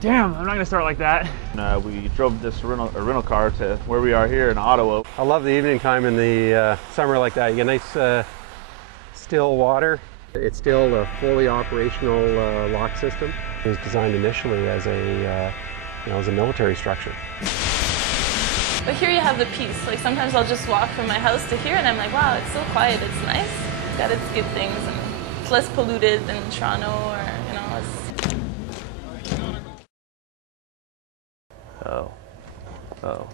Damn, I'm not gonna start like that. We drove this rental car to where we are here in Ottawa. I love the evening time in the summer like that. You get nice still water. It's still a fully operational lock system. It was designed initially as a military structure. But here you have the peace. Like sometimes I'll just walk from my house to here and I'm like, wow, it's so quiet, it's nice. It's got its good things and it's less polluted than Toronto or, you know, it's... Oh.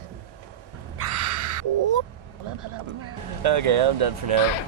Okay, I'm done for now.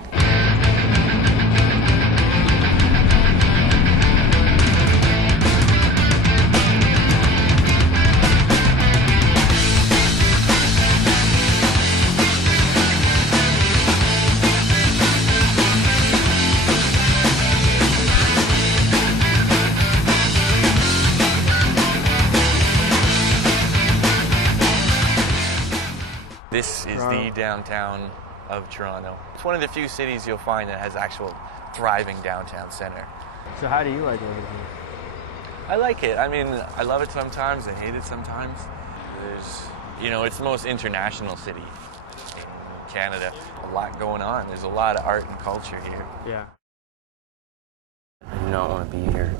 This is the downtown of Toronto. It's one of the few cities you'll find that has actual thriving downtown center. So how do you like living here? I like it. I mean, I love it sometimes, I hate it sometimes. It's the most international city in Canada. A lot going on. There's a lot of art and culture here. Yeah. I do not want to be here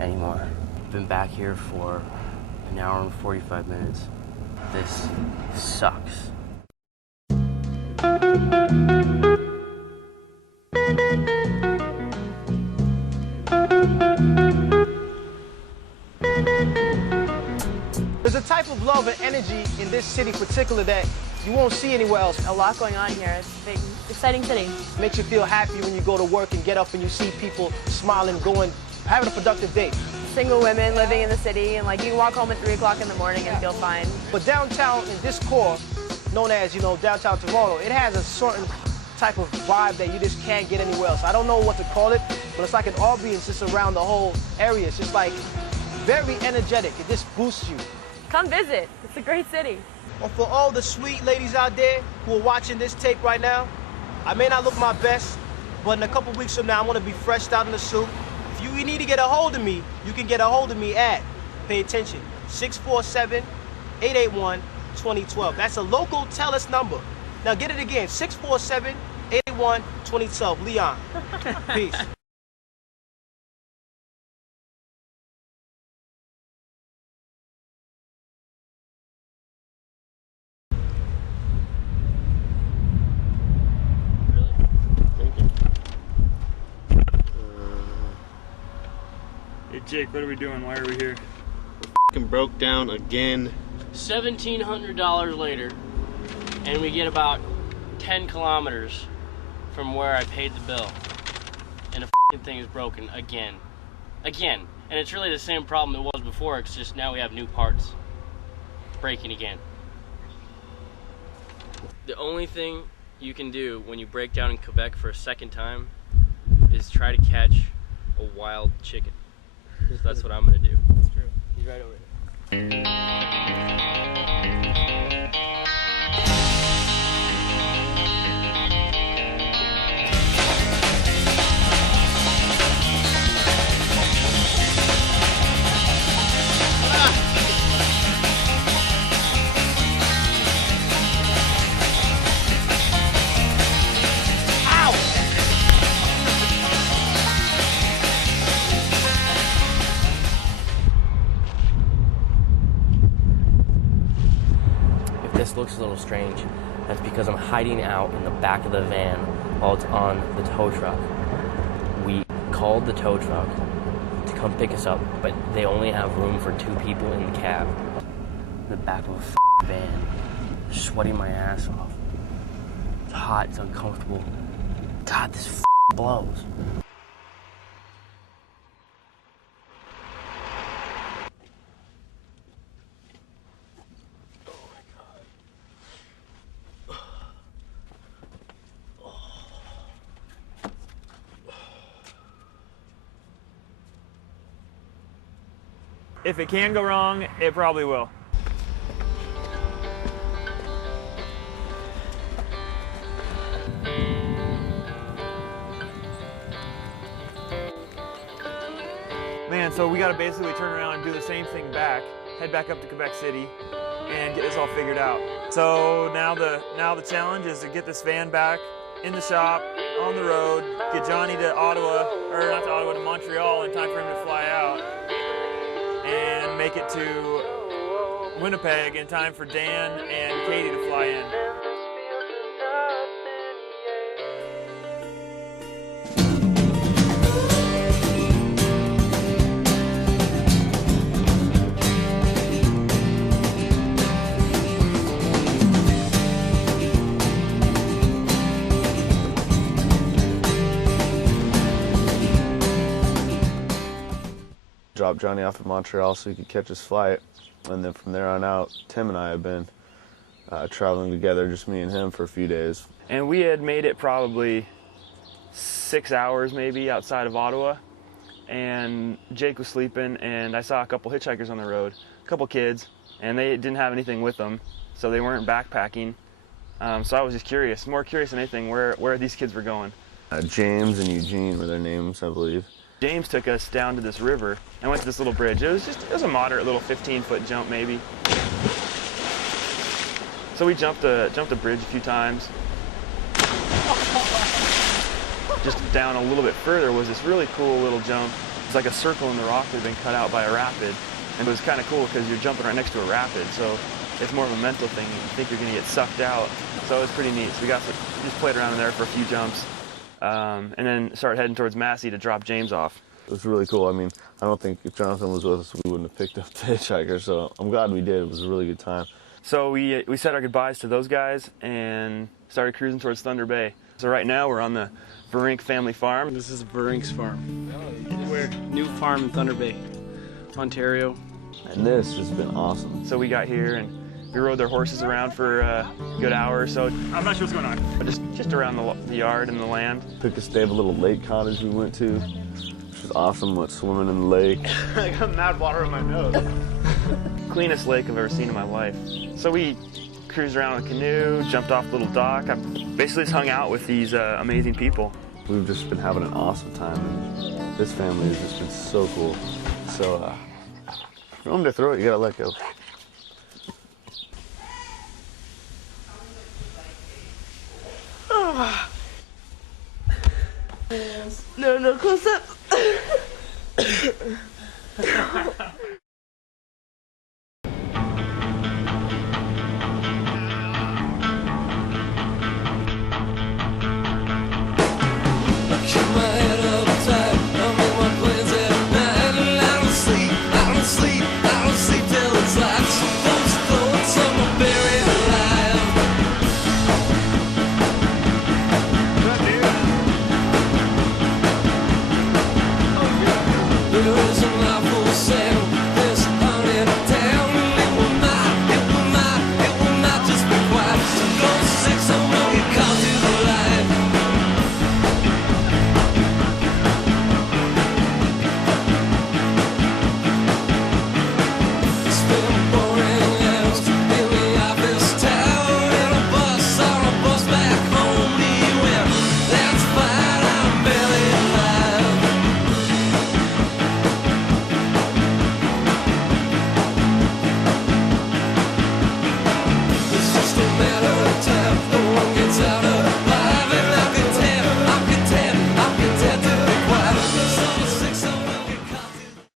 anymore. I've been back here for an hour and 45 minutes. This sucks. There's a type of love and energy in this city in particular that you won't see anywhere else. A lot going on here. It's a big, exciting city. Makes you feel happy when you go to work and get up and you see people smiling, having a productive day. Single women living in the city and like you can walk home at 3 o'clock in the morning and feel fine. But downtown in this core, known as, downtown Toronto, it has a certain type of vibe that you just can't get anywhere else. I don't know what to call it, but it's like an ambience just around the whole area. It's just like very energetic. It just boosts you. Come visit. It's a great city. Well, for all the sweet ladies out there who are watching this tape right now, I may not look my best, but in a couple weeks from now, I'm gonna be fresh out in the suit. If you need to get a hold of me, you can get a hold of me at, pay attention, 647-881-2012. That's a local TELUS number. Now get it again, 647-881-2012. Leon. Peace. Hey Jake, what are we doing? Why are we here? Fucking broke down again. $1,700 later, and we get about 10 kilometers from where I paid the bill, and the thing is broken again. And it's really the same problem it was before, it's just now we have new parts. Breaking again. The only thing you can do when you break down in Quebec for a second time is try to catch a wild chicken. So that's what I'm gonna do. That's true. He's right over here. This looks a little strange. That's because I'm hiding out in the back of the van while it's on the tow truck. We called the tow truck to come pick us up, but they only have room for 2 people in the cab. In the back of a van, sweating my ass off. It's hot, it's uncomfortable. God, this blows. If it can go wrong, it probably will. so we got to basically turn around and do the same thing back, head back up to Quebec City, and get this all figured out. So now the challenge is to get this van back in the shop, on the road, get Johnny to Ottawa, or not to Ottawa, to Montreal in time for him to fly out, and make it to Winnipeg in time for Dan and Katie to fly in. Dropped Johnny off at Montreal so he could catch his flight, and then from there on out, Tim and I have been traveling together, just me and him, for a few days. And we had made it probably 6 hours maybe outside of Ottawa, and Jake was sleeping, and I saw a couple hitchhikers on the road, a couple kids, and they didn't have anything with them, so they weren't backpacking. So I was just curious, more curious than anything, where these kids were going. James and Eugene were their names, I believe. James took us down to this river and went to this little bridge. It was a moderate little 15-foot jump maybe. So we jumped the bridge a few times. Just down a little bit further was this really cool little jump. It's like a circle in the rock that had been cut out by a rapid. And it was kind of cool because you're jumping right next to a rapid, so it's more of a mental thing. You think you're going to get sucked out. So it was pretty neat. So we just played around in there for a few jumps. And then started heading towards Massey to drop James off. It was really cool. I mean, I don't think if Jonathan was with us, we wouldn't have picked up the hitchhiker, so I'm glad we did. It was a really good time. So we said our goodbyes to those guys and started cruising towards Thunder Bay. So right now we're on the Verink family farm. This is Verink's farm. Where? New farm in Thunder Bay, Ontario. And this has been awesome. So we got here and we rode their horses around for a good hour or so. I'm not sure what's going on. Just around the yard and the land. Took us to have a little lake cottage we went to, which was awesome. Went swimming in the lake. I got mad water in my nose. Cleanest lake I've ever seen in my life. So we cruised around in a canoe, jumped off the little dock. I basically just hung out with these amazing people. We've just been having an awesome time, and this family has just been so cool. So, if you want me to throw it, you gotta let go. No, close up.